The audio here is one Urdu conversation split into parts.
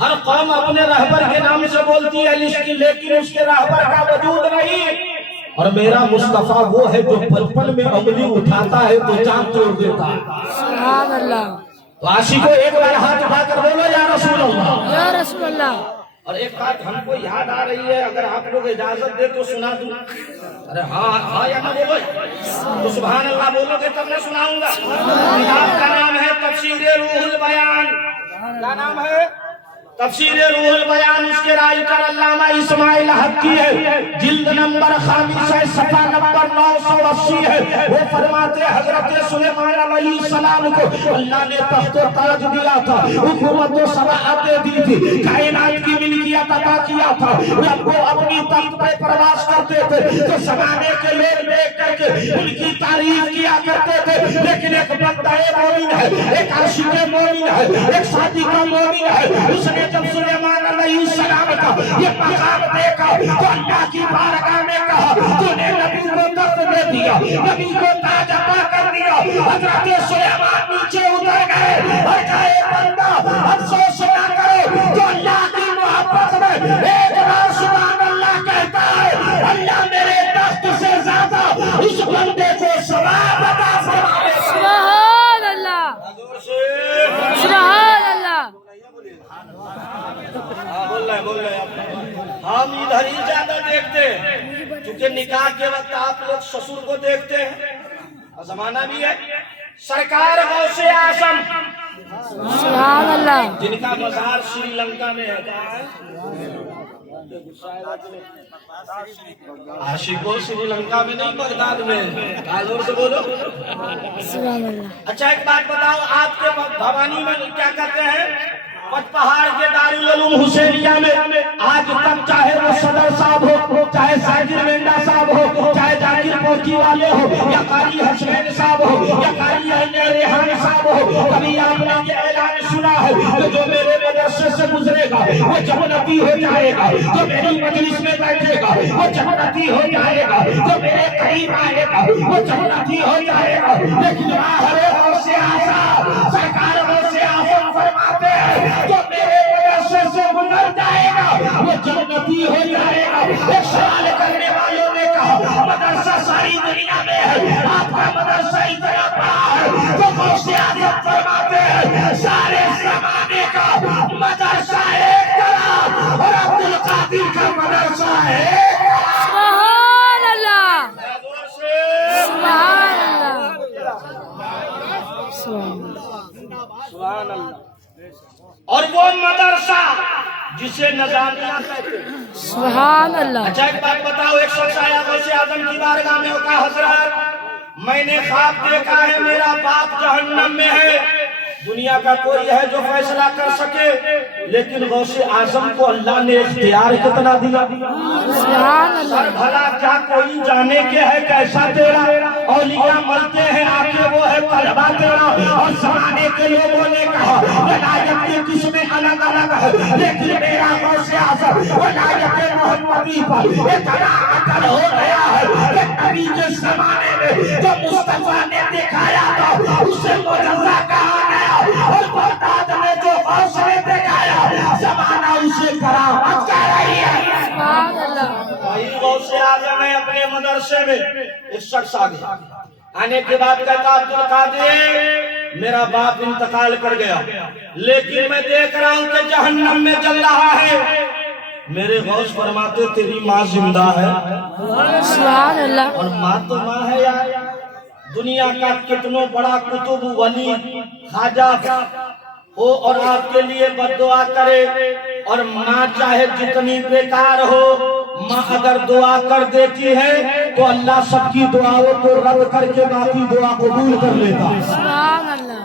ہر قوم اپنے رہبر کے نام سے بولتی ہے لیکن اس کے رہبر کا وجود نہیں. اور میرا مصطفیٰ وہ ہے جو بچپن میں انگلی اٹھاتا ہے تو چاند توڑ دیتا ہے. سبحان اللہ. تو عاشقوں ایک بار ہاتھ اٹھا کر بولو یا رسول اللہ. یا رسول اللہ. اور ایک بات ہم کو یاد آ رہی ہے، اگر آپ لوگ اجازت دے تو سنا دوں. ارے ہاں یا نہ بولو تو سبحان اللہ بولو گے تب میں سناؤں گا. کتاب کا نام ہے تفسیر روح البیان. کیا نام ہے؟ تفسیر روح البیان. اس کے رائٹر علامہ اسماعیل حق کی ہے. جلد نمبر 5 ہے، صفحہ نمبر 980 ہے. وہ فرماتے ہیں حضرت سلیمان علیہ السلام کو اللہ نے تخت و تاج دیا تھا، حکومت و صلاحیتیں دی تھی، کائنات کی ملکیت عطا کیا تھا. جب وہ اپنی تخت پہ پرواز کرتے تھے تو زمانے کے لوگ دیکھ کر کے ان کی تعریف کیا کرتے تھے. لیکن ایک بندہ مومن ہے، ایک عاشق مومن ہے، ایک صادق مومن ہے. اس نے جب سلیمان علیہ السلام کا یہ مقام دیکھا تو اللہ کی بارگاہ میں کہا تو نے نبی کو تخت دے دیا، نبی کو تاج عطا کر دیا. حضرت سلیمان نیچے اتر گئے اور کہا اے بندہ افسوس نہ کرو جو اللہ کی محبت میں ایک بار سبحان اللہ کہتا ہے اللہ میرے تخت سے زیادہ اس بندے کو ثواب عطا فرمائے. سبحان اللہ. سبحان اللہ. بول رہے ہم ادھر ہی زیادہ دیکھتے ہیں کیونکہ نکاح کے وقت آپ لوگ سسر کو دیکھتے ہیں اور زمانہ بھی ہے. سرکار غوث اعظم سبحان اللہ. جن کا مزار سری لنکا میں ہے. عاشقوں سری لنکا میں نہیں بغداد میں. زور سے بولو سبحان اللہ. اچھا ایک بات بتاؤ، آپ کے بھوانی میں کیا کرتے ہیں؟ پت پہاڑ کے دارالعلوم حسینیہ میں آج تک چاہے وہ صدر صاحب ہو، چاہے ساجر مینڈا صاحب ہو، چاہے جاکر پوچی والے ہو، یا قاری حسین صاحب ہو، یا قاری ریحان صاحب ہو، کبھی آپ نے یہ اعلان سنا ہے کہ جو میرے مدرسے سے گزرے گا وہ جنتی ہو جائے گا، جو میری مجلس میں بیٹھے گا وہ جنتی ہو جائے گا، جو میرے قریب آئے گا وہ جنتی ہو جائے گا. لیکن غوث اعظم سرکار غوث اعظم فرماتے ہیں جو میرے مدرسے سے گزر جائے گا وہ جنتی ہو جائے گا. ایک سوال کرنے والوں نے کہا مدرسہ ساری دنیا میں ہے، آپ کا مدرسہ اتنا بڑا ہے. تو غوث اعظم فرماتے ہیں سارے زمانے کا مدرسہ ایک طرح اور عبد القادر کا مدرسہ ہے. سبحان اللہ. سبحان اللہ. سبحان اللہ. اور وہ مدرسہ جسے نظامیہ کہتے ہیں. سبحان اللہ. اچھا ایک بات بتاؤ، ایک شخص آیا غوث اعظم کی بارگاہ میں اور کہا حضرت میں نے خواب دیکھا ہے میرا باپ جہنم میں ہے، دنیا کا کوئی ہے جو فیصلہ کر سکے؟ لیکن غوث اعظم کو اللہ نے اختیار کتنا دیا. سبحان اللہ. سر بھلا کیا کوئی جانے کے ہے کیسا تیرا؟ اولیاء ملتے ہیں آگے وہ ہے طلبہ تیرا. اور زمانے کے لوگوں نے کہا ولایت کی قسمیں الگ الگ ہے، لیکن میرا غوث اعظم ولایت محمدی پر اتنا اٹل ہو گیا ہے کہ نبی کے زمانے میں جو مصطفیٰ نے دکھایا تھا اسے معجزہ کہا گیا، اور بغداد میں جو غوث نے دکھایا زمانہ اسے کرامت کہہ رہی ہے. سبحان اللہ. بھائی غوث اعظم ہے اپنے مدرسے میں. ایک شخص آ گیا، آنے کے بعد کہتا عبد القادر میرا باپ انتقال کر گیا لیکن میں دیکھ رہا ہوں کہ جہنم میں جل رہا ہے. میرے غوث فرماتے تیری ماں زندہ ہے. سبحان اللہ. اور ماں تو ماں ہے یار. دنیا کا کتنوں بڑا کتب ولی خواجہ ہو اور آپ کے لیے بد دعا کرے، اور ماں چاہے جتنی بیکار ہو، ماں اگر دعا کر دیتی ہے تو اللہ سب کی دعاؤں کو رد کر کے باقی دعا قبول کر لیتا. سبحان اللہ.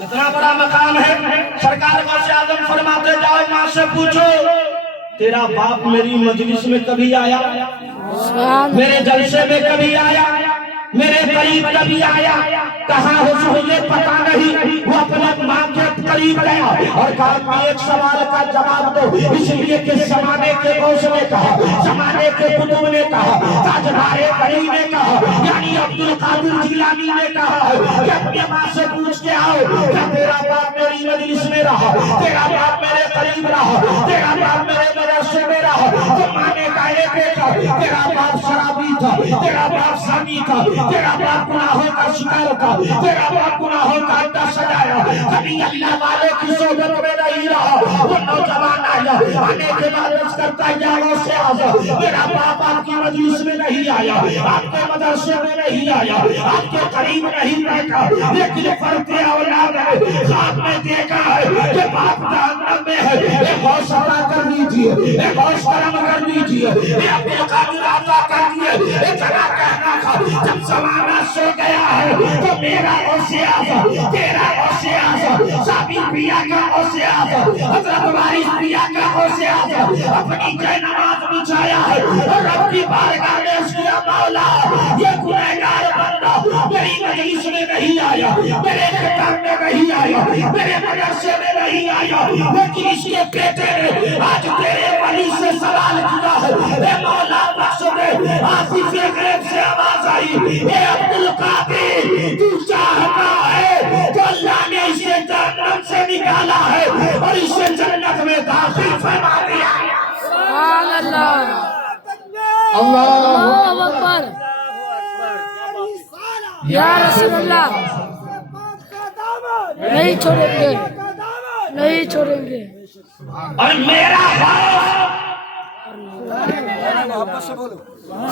اتنا بڑا مقام ہے. سرکار غوث اعظم فرماتے جاؤ ماں سے پوچھو تیرا باپ میری مجلس میں کبھی آیا؟ سبحان. میرے جلسے میں کبھی آیا؟ میرے قریب کبھی آیا؟ کہاں ہو مجھے پتا نہیں. وہ اپنے ماں کے قریب گیا اور کہا ایک سوال کا جواب دو، اس لیے کہ زمانے کے غوث نے کہا، زمانے کے قطب نے کہا، تاجدار بری نے کہا، یعنی عبد القادر جیلانی نے کہا کہ اپنے ماں سے پوچھ کے آؤ کیا تیرا باپ میری مجلس میں رہا، تیرا باپ میرے قریب رہا؟ باپ زانی تھا، تیرا باپ گناہوں کا شکار تھا، تیرا باپ گناہوں کا اڈا سجایا، کبھی اللہ والے کی صحبت میں نہیں رہا، وہ نوجوان آیا آنے کے بعد اس کرتا یا غوث اعظم میرا باپ آپ کی مجلس میں نہیں آیا، آپ کے مدرسے میں نہیں آیا، آپ کے قریب نہیں بیٹھا، لیکن فرد اولاد ہے، خواب میں دیکھا ہے کہ باپ جہنم میں ہے، ایک غوث عطا کر دیجئے، ایک غوث کرم کر دیجئے، ایک عبد القادر عطا کر دیجئے۔ اتنا کہنا تھا جب زمانہ سو گیا ہے تو میرا غوث اعظم، تیرا غوث اعظم، صابر پیا کا غوث اعظم، حضرت وارث پیا کا غوث اعظم اپنی جے نماز بچھایا ہے اور رب کی بارگاہ میں اس کیا مولا یہ گنہگار بندہ میری مجلس میں نہیں آیا، میرے خطاب میں نہیں آیا، میرے مدرسے میں نہیں آیا، لیکن اس کے بیٹے نے آج تیرے ولی سے سوال کیا ہے، اے مولا بخش دے۔ آصف غیب سے آواز آئی، اے عبد القادر تو چاہتا ہے تو اللہ نے اسے جہنم سے نکالا ہے اور اسے جنت میں داخل فرما دیا۔ سبحان اللہ، اللہ اللہ اکبر، یا رسول اللہ، نہیں چھوڑیں گے، نہیں چھوڑیں گے۔ اور میرا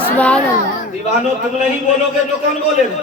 سبحان اللہ، دیوانو تم نہیں بولو گے تو کون بولے گا؟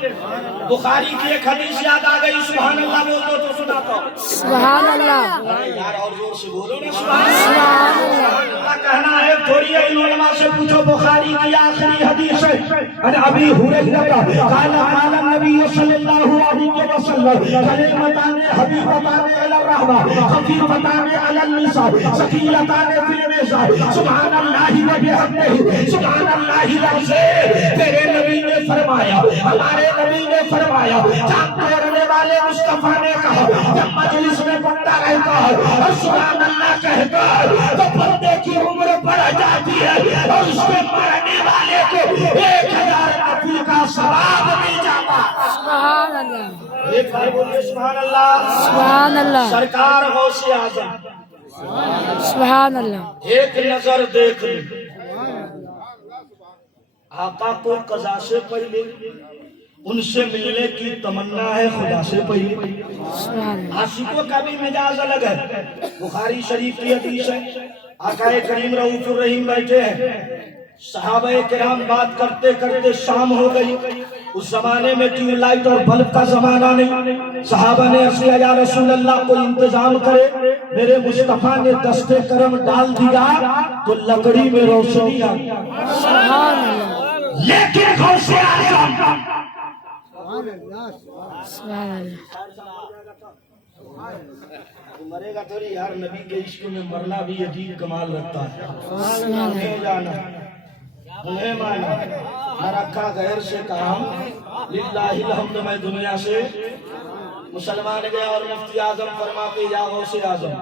بخاری کی ایک حدیث یاد آ گئی، سبحان اللہ بول دو تو سناتا ہوں۔ سبحان اللہ، یار اور زور سے بولو نا سبحان سبحان اللہ۔ اللہ کہنا ہے تھوڑی ہے، علماء سے پوچھو بخاری کی آخری حدیث ہے ان ابی ہریرہ قال قال النبی صلی اللہ علیہ وسلم کلمتان حبیبتان الی الرحمن خفیفتان علی اللسان ثقیلتان فی المیزان سبحان اللہ و بحمدہ سبحان اللہ العظیم۔ تیرے نبی نے فرمایا، ہمارے نبی نے فرمایا، چاند توڑنے والے مصطفیٰ نے کہا جب مجلس میں بندہ رہتا ہے اور سبحان اللہ کہتا ہے تو بندے کی عمر بڑھ جاتی ہے اور اس کے مرنے والے کو 1000 نفل کا ثواب مل جاتا۔ سبحان اللہ، ایک بار بولیے سبحان اللہ۔ سبحان اللہ، سرکار غوث اعظم سبحان اللہ، ایک نظر دیکھ لی، آقا کو قضا سے پہلے ان سے ملنے کی تمنا ہے خدا سے پہلے۔ سبحان اللہ، عاشقوں کا بھی مزاج الگ ہے، بخاری شریف کی حدیث ہے، آقا کریم رؤوف الرحیم بیٹھے ہیں، صحابہ کرام بات کرتے کرتے شام ہو گئی، اس زمانے میں ٹیوب لائٹ اور بلب کا زمانہ نہیں، صحابہ نے عرض کیا یا رسول اللہ کوئی انتظام کرے، میرے مصطفیٰ نے دستے کرم ڈال دیا تو لکڑی میں روشنی آ گئی، سبحان اللہ، لیکن غوث اعظم سبحان اللہ، مرے گا تھوڑی یار، نبی کے عشق میں مرنا بھی عجیب کمال رکھتا ہے۔ سبحان اللہ، انہیں جانا، انہیں مانا، نہ رکھا غیر سے کام، للہ الحمد میں دنیا سے مسلمان گیا اور مفتی اعظم فرماتے یا غوث اعظم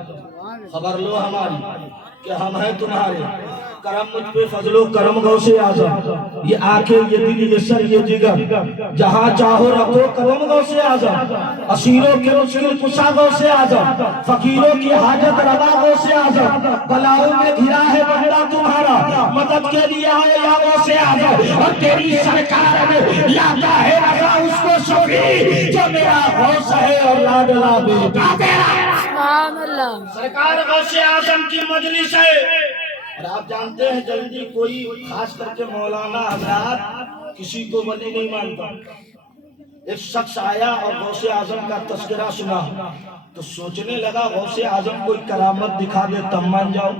خبر لو ہماری کہ ہم ہیں تمہارے، کرم مجھ پہ فضل و کرم غوث اعظم، یہ آنکھیں یہ دل یہ سر یہ جگر، جہاں چاہو رکھو قدم غوث اعظم، اسیروں کے مشکل کشا غوث اعظم، فقیروں کی حاجت روا غوث اعظم، بلاؤں میں گھرا ہے بندہ تمہارا، مدد کے لیے آئے یا غوث اعظم، اور تیری سرکار میں لاتا ہے رضا اس کو شفیع جو میرا غوث ہے اور لاڈلا بیٹا تیرا۔ سبحان اللہ، سرکار غوث اعظم کی مجلس ہے، اور آپ جانتے ہیں جلدی کوئی خاص کر کے مولانا حضرات کسی کو ولی نہیں مانتا۔ ایک شخص آیا اور غوث اعظم کا تذکرہ سنا تو سوچنے لگا غوث اعظم کوئی کرامت دکھا دے تب مان جاؤ۔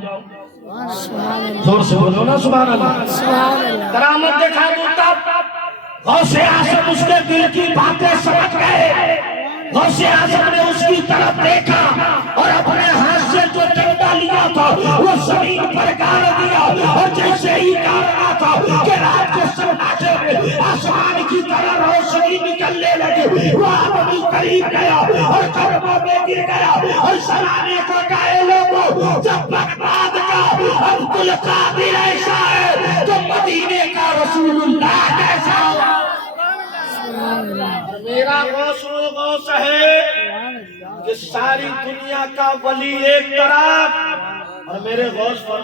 سبحان اللہ، زور سے بولو نا سبحان اللہ۔ سبحان اللہ، کرامت دکھا دو تب غوث اعظم اس کے دل کی باتیں سمجھ گئے، غوث اعظم نے اس کی طرف دیکھا اور اپنے ہاتھ سے جو ڈنڈا لیا تھا وہ زمین پر گاڑ دیا، اور جیسے ہی گاڑنا تھا کہ رات کے سناٹے میں آسمان کی طرح روشنی نکلنے لگی، وہ آدمی قریب گیا اور قدموں میں گر گیا اور سلانے کو کہے لوگوں جب بغداد کا عبد القادر ایسا ہے تو مدینے کا رسول اللہ کیسا ہوا۔ سبحان اللہ، میرا غوث وہ غوث ہے کہ ساری دنیا کا ولی ایک طرف اور میرے غوث پر